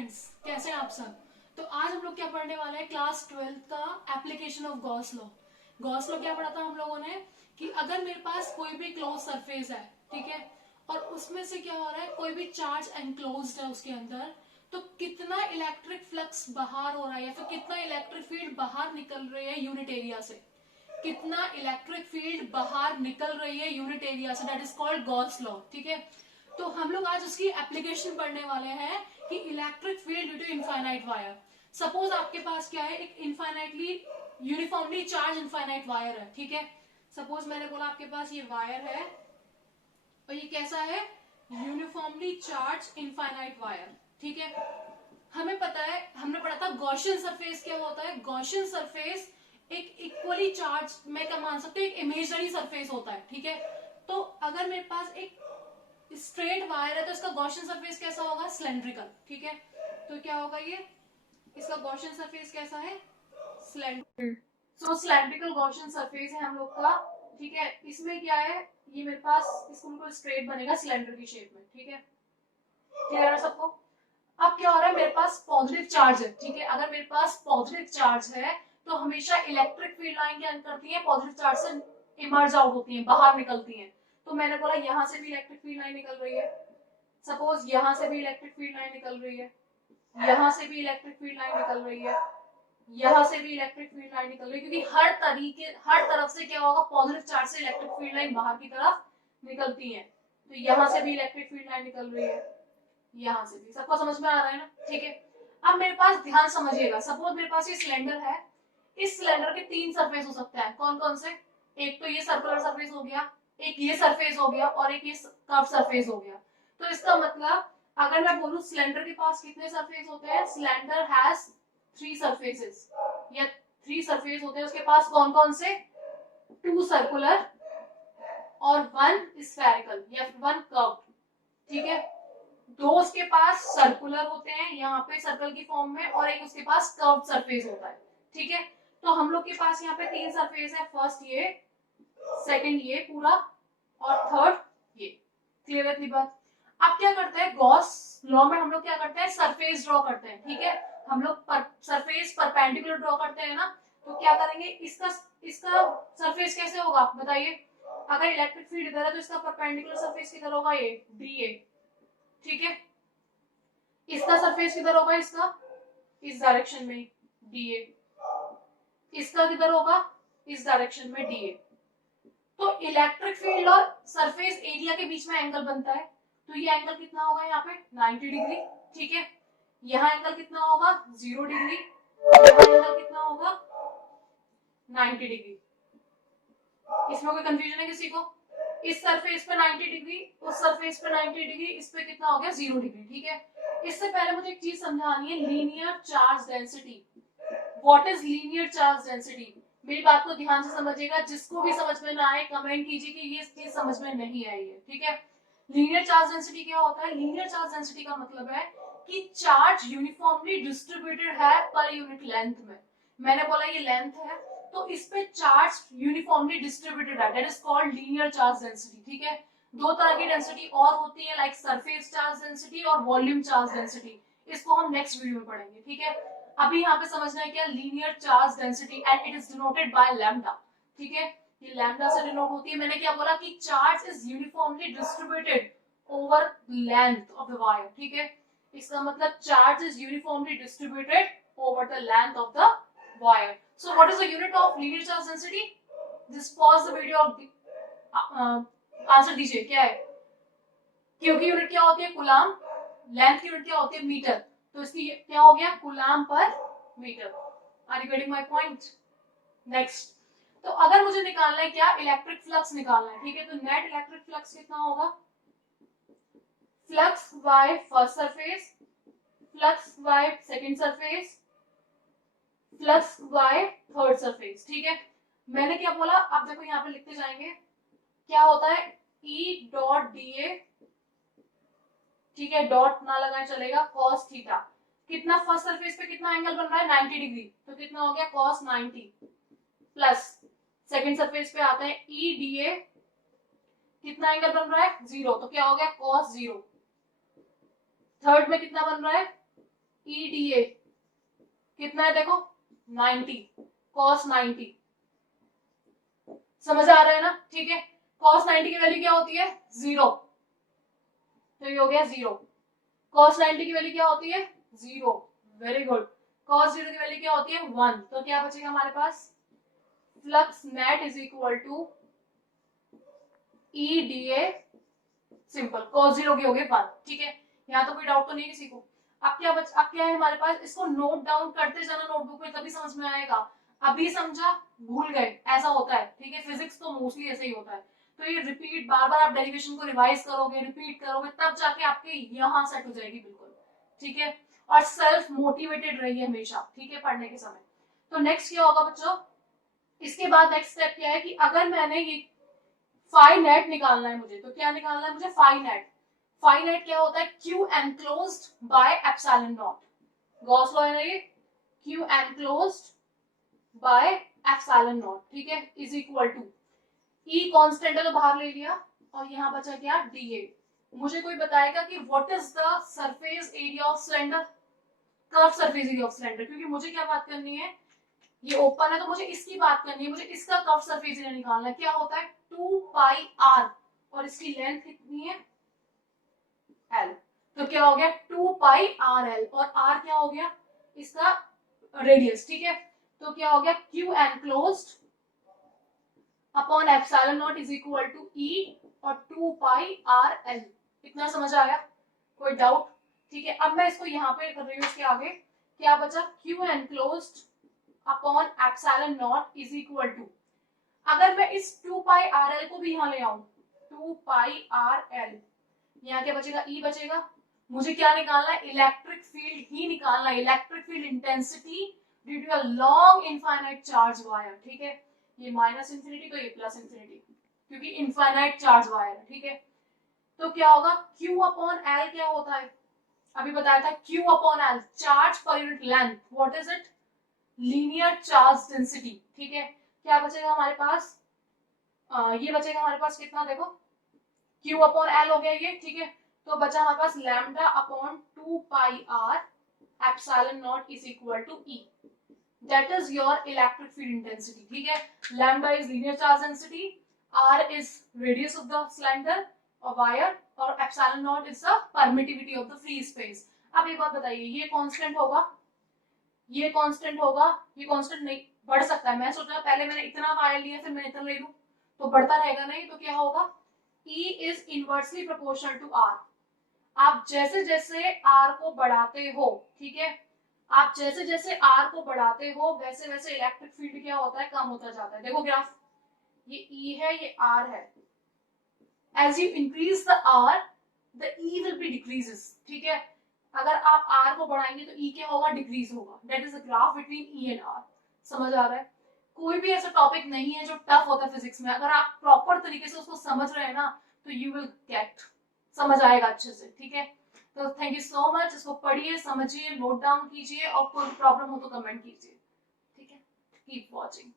Students, कैसे हैं आप सब। तो आज हम लोग क्या पढ़ने वाले हैं, क्लास 12 का application of Gauss law. Gauss law क्या पढ़ा था हम लोगों ने कि अगर मेरे पास कोई भी क्लोज सरफेस है, ठीक है, और उसमें से क्या हो रहा है, कोई भी चार्ज एनक्लोज्ड है उसके अंदर, तो कितना इलेक्ट्रिक फ्लक्स बाहर हो रहा है या फिर कितना इलेक्ट्रिक फील्ड बाहर निकल रही है यूनिट एरिया से, कितना इलेक्ट्रिक फील्ड बाहर निकल रही है यूनिट एरिया से, that is called Gauss law. ठीक है, तो हम लोग आज उसकी एप्लीकेशन पढ़ने वाले हैं कि electric field due to infinite wire. Suppose आपके पास क्या है, एक infinitely uniformly charge infinite wire है। ठीक है, सपोज मैंने बोला आपके पास ये वायर है और ये कैसा है, यूनिफॉर्मली चार्ज इनफाइनाइट वायर। ठीक है, हमें पता है, हमने पढ़ा था गॉसियन सरफेस क्या होता है। गॉसियन सरफेस एक इक्वली चार्ज, मैं क्या मान सकते हो, एक इमेजनरी सरफेस होता है। ठीक है, तो अगर मेरे पास एक स्ट्रेट वायर है तो इसका गॉसियन सरफेस कैसा होगा, सिलेंड्रिकल। ठीक है, तो क्या होगा, ये इसका गॉसियन सरफेस कैसा है, सिलेंड्रिकल। सो सिलेंड्रिकल गॉसियन सरफेस है हम लोग का। ठीक है, इसमें क्या है, ये मेरे पास इसको बिल्कुल स्ट्रेट बनेगा सिलेंडर की शेप में। ठीक है, क्लियर है सबको। अब क्या हो रहा है, मेरे पास पॉजिटिव चार्ज है। ठीक है, अगर मेरे पास पॉजिटिव चार्ज है तो हमेशा इलेक्ट्रिक फील्ड लाइन क्या करती है, पॉजिटिव चार्ज से इमर्ज आउट होती है, बाहर निकलती है। तो मैंने बोला यहाँ से भी इलेक्ट्रिक फील्ड लाइन निकल रही है, सपोज यहाँ से भी इलेक्ट्रिक फील्ड लाइन निकल रही है, यहाँ से भी इलेक्ट्रिक फील्ड लाइन निकल रही है, यहाँ से भी इलेक्ट्रिक फील्ड लाइन निकल रही है, क्योंकि हर तरफ से क्या होगा, पॉजिटिव चार्ज से इलेक्ट्रिक फील्ड लाइन बाहर की तरफ निकलती है। तो यहाँ से भी इलेक्ट्रिक फील्ड लाइन निकल रही है, यहाँ से भी। सबको समझ में आ रहा है ना। ठीक है, अब मेरे पास ध्यान समझिएगा, सपोज मेरे पास ये सिलेंडर है, इस सिलेंडर के तीन सरफेस हो सकते हैं। कौन कौन से, एक तो ये सर्कुलर सरफेस हो गया, एक ये सरफेस हो गया और एक ये कर्व सरफेस हो गया। तो इसका मतलब अगर मैं बोलूं सिलेंडर के पास कितने सरफेस होते हैं, सिलेंडर हैज 3 सरफेसेस या 3 सरफेस होते हैं उसके पास। कौन कौन से, 2 सर्कुलर और 1 स्फेरिकल या 1 कर्व। ठीक है, 2 उसके पास सर्कुलर होते हैं यहाँ पे सर्कल की फॉर्म में और एक उसके पास कर्व सरफेस होता है। ठीक है, तो हम लोग के पास यहाँ पे 3 सरफेस है, फर्स्ट ये, सेकंड ये पूरा और थर्ड ये। क्लियर है इतनी बात। अब क्या करते हैं, गॉस लॉ में हम लोग क्या करते हैं, सरफेस ड्रॉ करते हैं। ठीक है, हम लोग सरफेस परपेंडिकुलर ड्रॉ करते हैं ना, तो क्या करेंगे, इसका सरफेस कैसे होगा बताइए। अगर इलेक्ट्रिक फील्ड इधर है तो इसका परपेंडिकुलर सरफेस किधर होगा, ये डी ए। ठीक है, इसका सरफेस किधर होगा, इसका इस डायरेक्शन में डी ए, इसका किधर होगा, इस डायरेक्शन में डी ए। तो इलेक्ट्रिक फील्ड और सरफेस एरिया के बीच में एंगल बनता है, तो ये एंगल कितना होगा यहाँ पे 90 डिग्री। ठीक है, यहाँ एंगल कितना होगा 0 डिग्री, यहाँ एंगल कितना होगा 90 डिग्री। इसमें कोई कंफ्यूजन है किसी को, इस सरफेस पे 90 डिग्री, उस सरफेस पे 90 डिग्री, इस पे कितना हो गया 0 डिग्री। ठीक है, इससे पहले मुझे एक चीज समझानी है, linear charge density. What is linear charge density, मेरी बात को ध्यान से समझिएगा, जिसको भी समझ में ना आए कमेंट कीजिए कि ये चीज समझ में नहीं आई है। ठीक है, लीनियर चार्ज डेंसिटी क्या होता है, लीनियर चार्ज डेंसिटी का मतलब है कि चार्ज यूनिफॉर्मली डिस्ट्रीब्यूटेड है पर यूनिट लेंथ में। मैंने बोला ये लेंथ है, तो इस पे चार्ज यूनिफॉर्मली डिस्ट्रीब्यूटेड है, that is called linear charge density. ठीक है, 2 तरह की डेंसिटी और होती है, लाइक सरफेस चार्ज डेंसिटी और वॉल्यूम चार्ज डेंसिटी। इसको हम नेक्स्ट वीडियो में पढ़ेंगे। ठीक है, अभी यहाँ पे समझना है क्या, linear charge density and it is denoted by lambda. ठीक है, ये लैम्डा से डिनोट होती है। मैंने क्या बोला कि charge is uniformly distributed over length of the wire. ठीक है, इसका मतलब charge is uniformly distributed over the length of the wire. So what is the unit of linear charge density, just pause the video और answer दीजिए क्या है। Q की unit क्या होती है, कूलाम, लेंथ की यूनिट क्या होती है, मीटर, तो इसकी क्या हो गया, coulomb per metre. Are you getting my point. Next, तो अगर मुझे निकालना है क्या, इलेक्ट्रिक फ्लक्स निकालना है। ठीक है, तो नेट इलेक्ट्रिक फ्लक्स कितना होगा, flux by first surface, flux by second surface, flux by third surface. ठीक है, मैंने क्या बोला, अब देखो यहाँ पे लिखते जाएंगे, क्या होता है E डॉट डी ए। ठीक है, डॉट ना लगाए चलेगा, cos थीटा, कितना फर्स्ट सरफेस पे कितना एंगल बन रहा है 90 डिग्री, तो कितना हो गया cos 90, प्लस सेकंड सरफेस पे आता है E डी ए, कितना एंगल बन रहा है 0, तो क्या हो गया cos 0। थर्ड में कितना बन रहा है EDA कितना है देखो 90, cos 90, समझ आ रहा है ना, ठीक है। cos 90 की वैल्यू क्या होती है 0, तो ये हो गया 0। cos 90 की वैल्यू क्या होती है 0, वेरी गुड। cos 0 की वैल्यू क्या होती है 1, तो क्या बचेगा हमारे पास flux net is equal to EDA simple, cos 0 की हो गई 1, ठीक है। यहाँ तो कोई डाउट तो नहीं है किसी को। अब क्या है हमारे पास, इसको नोट डाउन करते जाना नोटबुक में, तभी समझ में आएगा। अभी समझा भूल गए, ऐसा होता है, ठीक है। फिजिक्स तो मोस्टली ऐसे ही होता है। तो ये रिपीट बार बार आप डेरिवेशन को रिवाइज करोगे, रिपीट करोगे, तब जाके आपके यहाँ सेट हो जाएगी बिल्कुल, ठीक है। और सेल्फ मोटिवेटेड रहिए हमेशा, ठीक है, पढ़ने के समय। तो नेक्स्ट क्या होगा बच्चों, इसके बाद नेक्स्ट स्टेप क्या है कि अगर मैंने ये फाई नेट निकालना है मुझे, तो क्या निकालना है मुझे फाई नेट। फाई नेट क्या होता है Q enclosed by epsilon naught, Gauss law है ना ये, Q enclosed by epsilon naught, ठीक है, is equal to E constant है तो बाहर ले लिया, और यहाँ बचा क्या dA। मुझे कोई बताएगा कि what is the surface area of cylinder, curve surface area of cylinder, क्योंकि मुझे क्या बात करनी है, ये ओपन है तो मुझे इसकी बात करनी है, मुझे इसका कर्व सरफेस एरिया निकालना है। क्या होता है 2 पाई r, और इसकी लेंथ कितनी है l, तो क्या हो गया 2 पाई r l, और r क्या हो गया इसका रेडियस, ठीक है। तो क्या हो गया Q enclosed upon epsilon naught is equal to E और 2 पाई r l। इतना समझ आया, कोई डाउट, ठीक है। अब मैं इसको यहाँ पे कर रही हूँ, इसके आगे क्या बचा Q enclosed upon epsilon naught is equal to, अगर मैं इस 2 पाई आर एल को भी यहाँ ले आऊं, 2 पाई आर एल, यहाँ क्या बचेगा E बचेगा। मुझे क्या निकालना है इलेक्ट्रिक फील्ड ही निकालना है, electric field intensity due to a long infinite charge wire, ठीक है। ये माइनस इंफिनिटी तो ये प्लस इंफिनिटी, क्योंकि इनफाइनाइट चार्ज वायर है, ठीक है। तो क्या होगा Q अपॉन L क्या होता है, अभी बताया था Q upon L charge per unit length, what is it linear charge density, ठीक है। क्या बचेगा हमारे पास ये बचेगा हमारे पास कितना देखो Q अपॉन L हो गया ये, ठीक है। तो बचा हमारे पास lambda upon 2 pi r epsilon naught is equal to E, that is your electric field intensity, ठीक है। Lambda is linear charge density, r is radius of the cylinder और वायर, और epsilon naught is the permittivity of the free space. अब एक बात बताइए, ये constant होगा, ये कांस्टेंट होगा, ये कांस्टेंट नहीं बढ़ सकता है। मैं सोचा पहले मैंने इतना वायर लिया फिर मैं इतना ले लूं तो बढ़ता रहेगा नहीं, तो क्या होगा E is inversely proportional to R। आप जैसे जैसे R को बढ़ाते हो, ठीक है, आप जैसे जैसे R को बढ़ाते हो वैसे वैसे इलेक्ट्रिक फील्ड क्या होता है कम होता जाता है। देखो ग्राफ, ये E है ये R है, as you increase the R the E will be decreases, ठीक है। अगर आप R को बढ़ाएंगे तो E क्या होगा डिक्रीज होगा, that is the graph between E and R। समझ आ रहा है, कोई भी ऐसा टॉपिक नहीं है जो टफ होता है फिजिक्स में, अगर आप प्रॉपर तरीके से उसको समझ रहे हैं ना तो यू विल गेट, समझ आएगा अच्छे से, ठीक है। तो थैंक यू सो मच, इसको पढ़िए, समझिए, नोट डाउन कीजिए, और कोई प्रॉब्लम हो तो कमेंट कीजिए, ठीक है। Keep watching.